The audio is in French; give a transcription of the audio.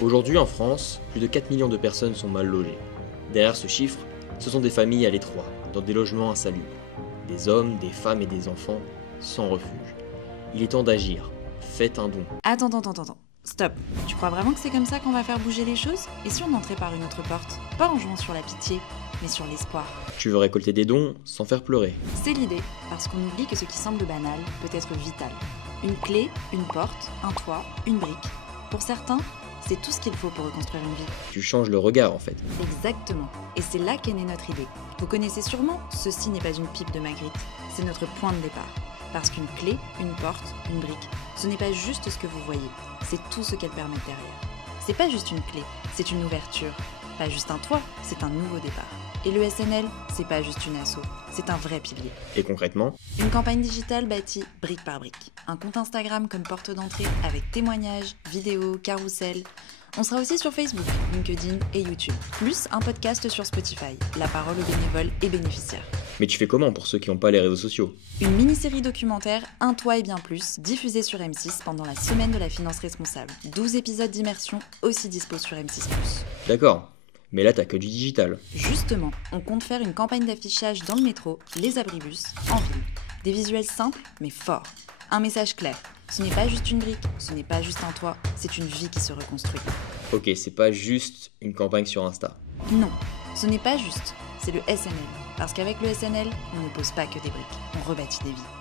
Aujourd'hui en France, plus de 4 millions de personnes sont mal logées. Derrière ce chiffre, ce sont des familles à l'étroit, dans des logements insalubres. Des hommes, des femmes et des enfants sans refuge. Il est temps d'agir. Faites un don. Attends. Stop. Tu crois vraiment que c'est comme ça qu'on va faire bouger les choses? Et si on entrait par une autre porte? Pas en jouant sur la pitié, mais sur l'espoir. Tu veux récolter des dons sans faire pleurer. C'est l'idée, parce qu'on oublie que ce qui semble banal peut être vital. Une clé, une porte, un toit, une brique. Pour certains, c'est tout ce qu'il faut pour reconstruire une vie. Tu changes le regard en fait. Exactement. Et c'est là qu'est née notre idée. Vous connaissez sûrement, ceci n'est pas une pipe de Magritte, c'est notre point de départ. Parce qu'une clé, une porte, une brique, ce n'est pas juste ce que vous voyez, c'est tout ce qu'elle permet derrière. C'est pas juste une clé, c'est une ouverture. Pas juste un toit, c'est un nouveau départ. Et le SNL, c'est pas juste une asso, c'est un vrai pilier. Et concrètement, Une campagne digitale bâtie brique par brique. Un compte Instagram comme porte d'entrée avec témoignages, vidéos, carrousel. On sera aussi sur Facebook, LinkedIn et YouTube. Plus un podcast sur Spotify, la parole aux bénévoles et bénéficiaires. mais tu fais comment pour ceux qui n'ont pas les réseaux sociaux? Une mini-série documentaire, Un toit et bien plus, diffusée sur M6 pendant la semaine de la finance responsable. 12 épisodes d'immersion, aussi dispo sur M6+. D'accord, mais là t'as que du digital. Justement, on compte faire une campagne d'affichage dans le métro, les abribus, en ville. Des visuels simples, mais forts. Un message clair. Ce n'est pas juste une brique, ce n'est pas juste un toit, c'est une vie qui se reconstruit. Ok, c'est pas juste une campagne sur Insta. Non, ce n'est pas juste, c'est le SNL. Parce qu'avec le SNL, on ne pose pas que des briques, on rebâtit des vies.